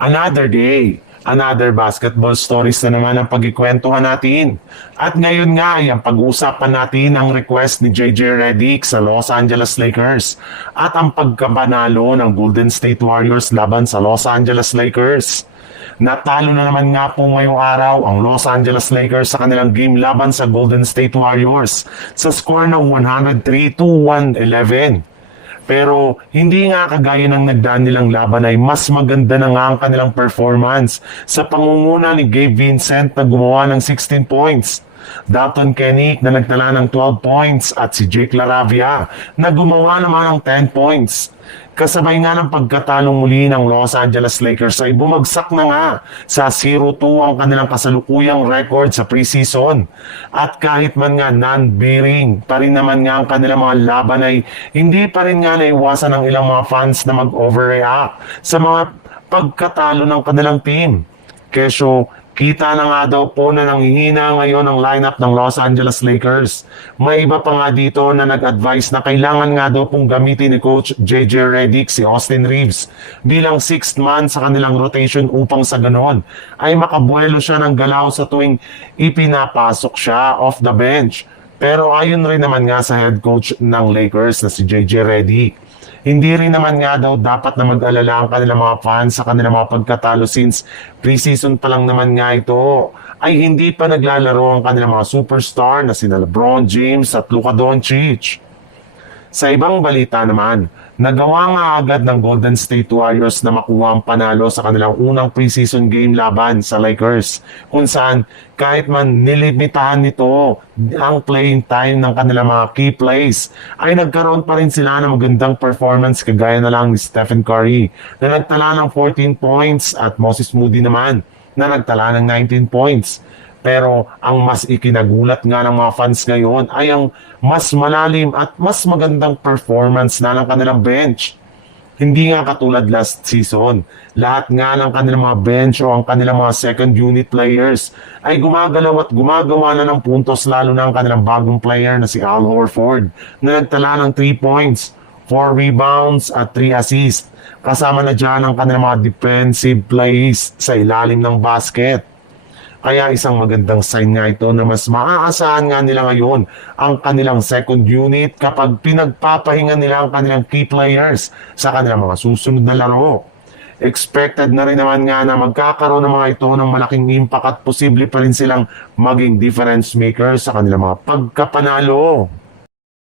Another day, another basketball stories na naman ang pagkikwentuhan natin. At ngayon nga ay ang pag-uusapan natin ang request ni JJ Redick sa Los Angeles Lakers at ang pagkabanalo ng Golden State Warriors laban sa Los Angeles Lakers. Natalo na naman nga po ngayong araw ang Los Angeles Lakers sa kanilang game laban sa Golden State Warriors sa score ng 103-111. Pero hindi nga kagaya ng nagdaan nilang laban ay mas maganda na nga ang kanilang performance sa pangunguna ni Gabe Vincent na gumawa ng 16 points. Dalton Kennick na nagtala ng 12 points at si Jake LaRavia na gumawa naman ng 10 points. Kasabay nga ng pagkatalong muli ng Los Angeles Lakers ay bumagsak na nga sa 0-2 ang kanilang kasalukuyang record sa preseason. At kahit man nga non-bearing pa rin naman nga ang kanilang mga laban ay hindi pa rin nga naiwasan ng ilang mga fans na mag-overreact sa mga pagkatalo ng kanilang team. Kesyo, kita na nga daw po na nanghihina ngayon ang lineup ng Los Angeles Lakers. May iba pa nga dito na nag-advise na kailangan nga daw pong gamitin ni Coach JJ Redick si Austin Reeves bilang 6th man sa kanilang rotation upang sa ganon ay makabuelo siya ng galaw sa tuwing ipinapasok siya off the bench. Pero ayon rin naman nga sa head coach ng Lakers na si JJ Redick, hindi rin naman nga daw dapat na mag-alala ang kanilang mga fans sa kanilang mga pagkatalo since preseason pa lang naman nga ito ay hindi pa naglalaro ang kanilang mga superstar na sina LeBron James at Luka Doncic. Sa ibang balita naman, nagawa nga agad ng Golden State Warriors na makuha ang panalo sa kanilang unang preseason game laban sa Lakers, kung saan kahit man nilimitahan nito ang playing time ng kanilang mga key plays, ay nagkaroon pa rin sila ng magandang performance kagaya na lang ni Stephen Curry na nagtala ng 14 points at Moses Moody naman na nagtala ng 19 points. Pero ang mas ikinagulat nga ng mga fans ngayon ay ang mas malalim at mas magandang performance na ng kanilang bench. Hindi nga katulad last season. Lahat nga ng kanilang mga bench o ang kanilang mga second unit players ay gumagalaw at gumagawa na ng puntos, lalo na ang kanilang bagong player na si Al Horford na nagtala ng 3 points, 4 rebounds at 3 assists. Kasama na dyan ang kanilang mga defensive plays sa ilalim ng basket. Kaya isang magandang sign nga ito na mas maaasahan nga nila ngayon ang kanilang second unit kapag pinagpapahinga nila ang kanilang key players sa kanilang mga susunod na laro. Expected na rin naman nga na magkakaroon ng mga ito ng malaking impact at posible pa rin silang maging difference maker sa kanilang mga pagkapanalo.